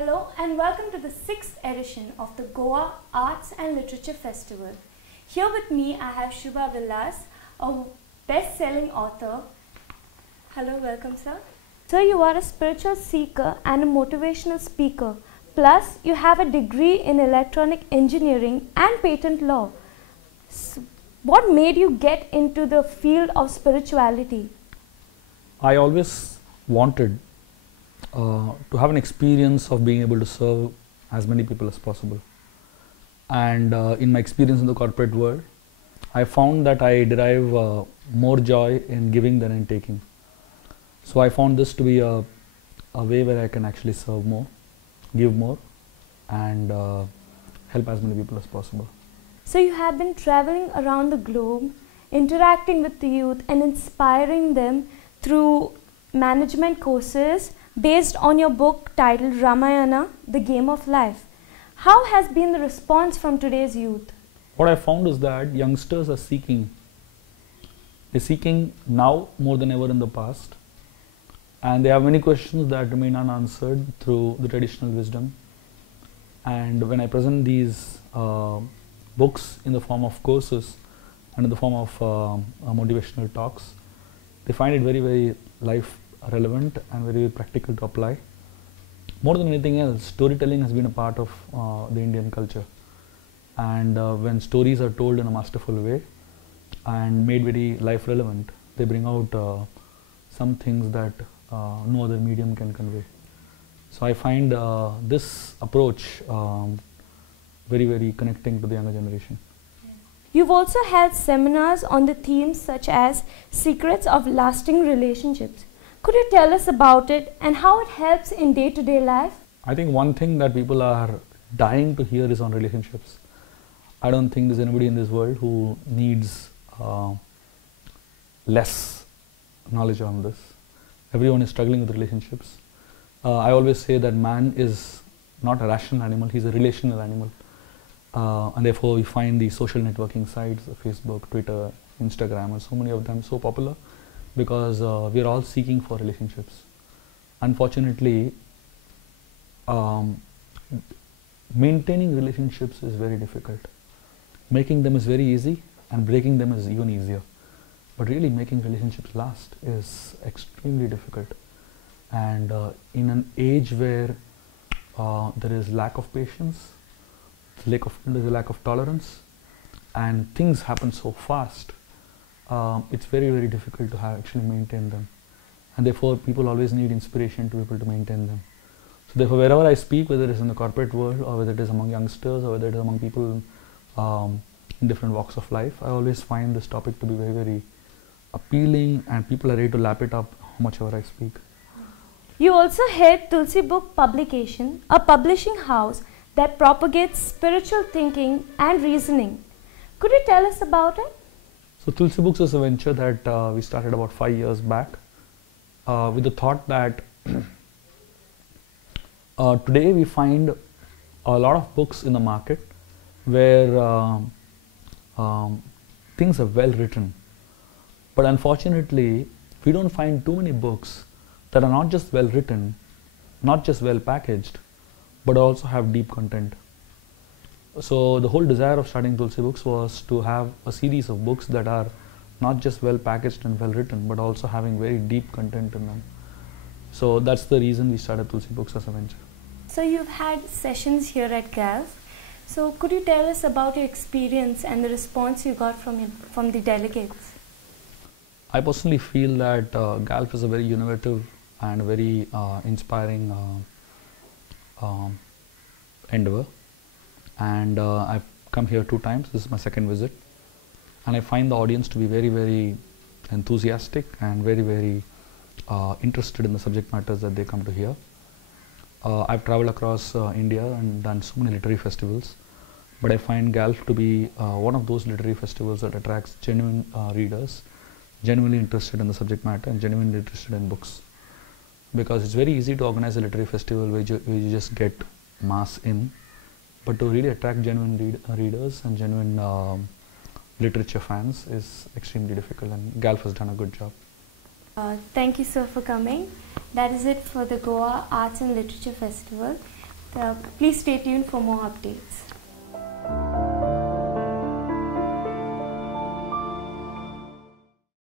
Hello and welcome to the 6th edition of the Goa Arts and Literature Festival. Here with me I have Shubha Vilas, a best-selling author. Hello, welcome sir. Sir, you are a spiritual seeker and a motivational speaker. Plus, you have a degree in electronic engineering and patent law. So, what made you get into the field of spirituality? I always wanted to have an experience of being able to serve as many people as possible. And in my experience in the corporate world, I found that I derive more joy in giving than in taking. So I found this to be a way where I can actually serve more, give more, and help as many people as possible. So you have been traveling around the globe, interacting with the youth and inspiring them through management courses based on your book titled Ramayana, The Game of Life. How has been the response from today's youth? What I found is that youngsters are seeking. They're seeking now more than ever in the past. And they have many questions that remain unanswered through the traditional wisdom. And when I present these books in the form of courses and in the form of motivational talks, they find it very, very life relevant and very, very practical to apply. More than anything else, storytelling has been a part of the Indian culture. And when stories are told in a masterful way and made very life relevant, they bring out some things that no other medium can convey. So I find this approach very, very connecting to the younger generation. You've also held seminars on the themes such as secrets of lasting relationships. Could you tell us about it and how it helps in day-to-day life? I think one thing that people are dying to hear is on relationships. I don't think there's anybody in this world who needs less knowledge on this. Everyone is struggling with relationships. I always say that man is not a rational animal, he's a relational animal. And therefore we find the social networking sites, Facebook, Twitter, Instagram, and so many of them so popular because we are all seeking for relationships. Unfortunately, maintaining relationships is very difficult. Making them is very easy and breaking them is even easier. But really making relationships last is extremely difficult. And in an age where there is lack of patience, there is a lack of tolerance, and things happen so fast, it's very, very difficult to actually maintain them. And therefore people always need inspiration to be able to maintain them. So therefore wherever I speak, whether it is in the corporate world or whether it is among youngsters or whether it is among people in different walks of life, I always find this topic to be very, very appealing, and people are ready to lap it up how much ever I speak. You also head Tulsi Book Publication, a publishing house that propagates spiritual thinking and reasoning. Could you tell us about it? So Tulsi Books is a venture that we started about 5 years back with the thought that today we find a lot of books in the market where things are well written. But unfortunately, we don't find too many books that are not just well written, not just well packaged, but also have deep content. So the whole desire of starting Tulsi Books was to have a series of books that are not just well packaged and well written, but also having very deep content in them. So that's the reason we started Tulsi Books as a venture. So you've had sessions here at GALF. So could you tell us about your experience and the response you got from the delegates? I personally feel that GALF is a very innovative and very inspiring endeavor. And I've come here 2 times. This is my 2nd visit. And I find the audience to be very, very enthusiastic and very, very interested in the subject matters that they come to hear. I've traveled across India and done so many literary festivals. But I find GALF to be one of those literary festivals that attracts genuine readers, genuinely interested in the subject matter and genuinely interested in books. Because it's very easy to organize a literary festival where you just get mass in, but to really attract genuine readers and genuine literature fans is extremely difficult, and GALF has done a good job. Thank you sir for coming. That is it for the Goa Arts and Literature Festival. Please stay tuned for more updates.